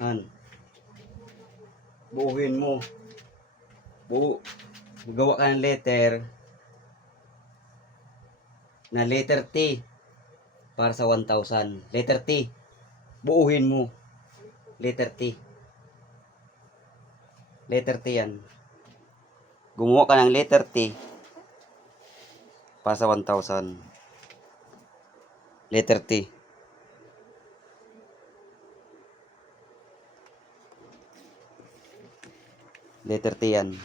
Han. Buuhin mo. Magawa ka ng letter na letter T para sa 1,000. Letter T. Buuhin mo. Letter T. Letter T yan. Gumawa ka ng letter T para sa 1,000. Letter T. Letter T yan.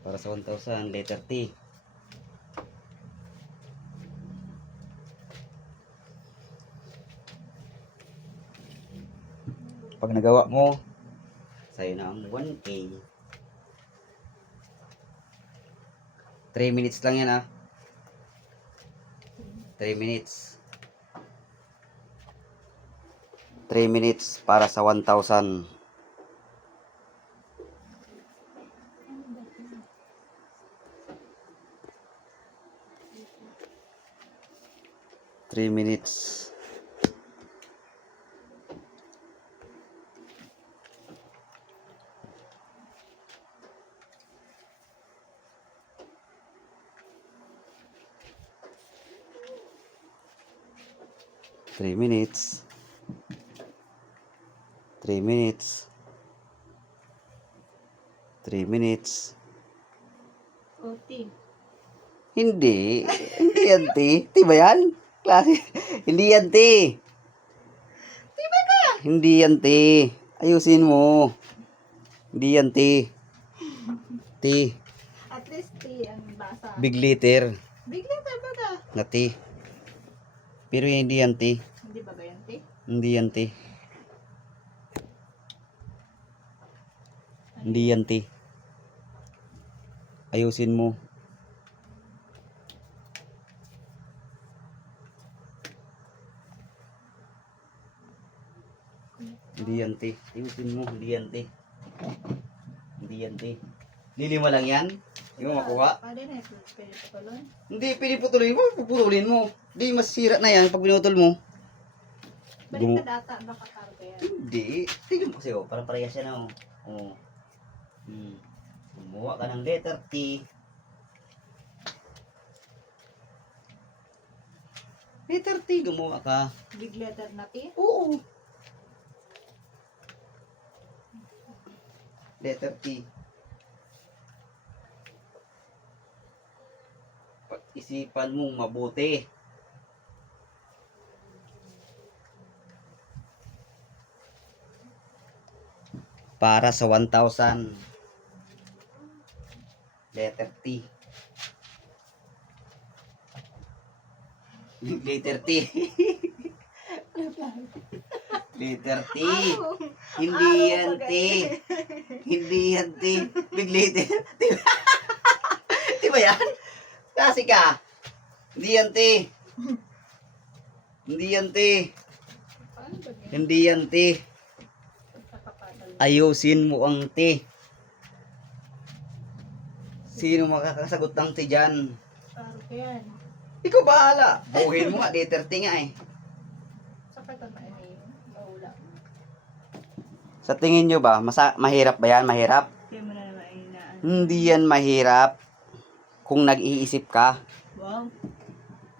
Para sa 1,000, letter T. Pag nagawa mo, sa'yo na ang 1K. 3 minutes lang yan, ah. 3 minutes. 3 minutes para sa 1,000. Three minutes. Three minutes. 3 minutes. 3 minutes. OT. Hindi. Hindi yan, T. T ba yan? Klase. Hindi yan, T. T ba ka? Hindi yan, T. Ayusin mo. Hindi yan, T. T. At least T ang basa. Big letter. Big letter ba ka? Na T. Pero hindi yan, T. Hindi ba yan T? Hindi yan, T. Hindi yan, T. Ayusin mo. Hindi yan, T. Ayusin mo. Hindi yan, T. Hindi yan, T. Lilima lang yan. Hindi mo makuha. Pwede na. Pwede pa tuloy. Hindi, pwede putulin mo. Puputulin mo. Hindi, masira na yan pag pinutol mo. Balik na data. Baka karga yan. Hindi. Tignan mo kasi, oh. Parang parehas yan, oh. Oh. Gumawa ka ng letter T. Letter T, gumawa ka. Big letter na T? Oo. Letter T. Pag-isipan mong mabuti. Para sa 1,000. Letter T. Letter T. Letter T. Hindi yan T. Hindi yan T. Big letter. Di ba yan? Kasi ka. Hindi yan T. Hindi yan T. Paano ba yan? Hindi yan T. Pagkakapatal. Ayusin mo ang T. Sino makakasagot ng T dyan? Karga yan. Ikaw bahala. Buhin mo nga. Letter T nga eh. Sakit ang ay mahula. Sa tingin nyo ba, mahirap ba yan? Mahirap? Kaya mo na naman ay inaan. Hindi yan mahirap kung nag-iisip ka. Wow.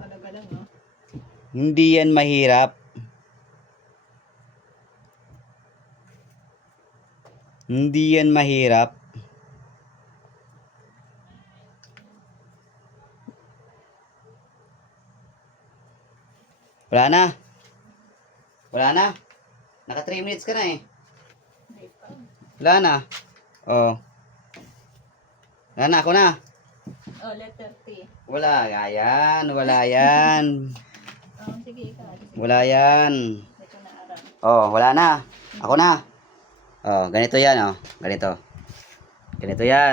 Talaga lang, no? Hindi yan mahirap. Hindi yan mahirap. Wala na. Wala na. Naka 3 minutes ka na eh. Hindi pa. Wala na. Oh. Wala na, ako na. Oh, letter T. Wala yan. Wala yan. Oh, sige, ikaw. Sige. Wala yan. Ito na aram. Oh, wala na. Ako na. Oh, ganito yan oh. Ganito. Ganito yan.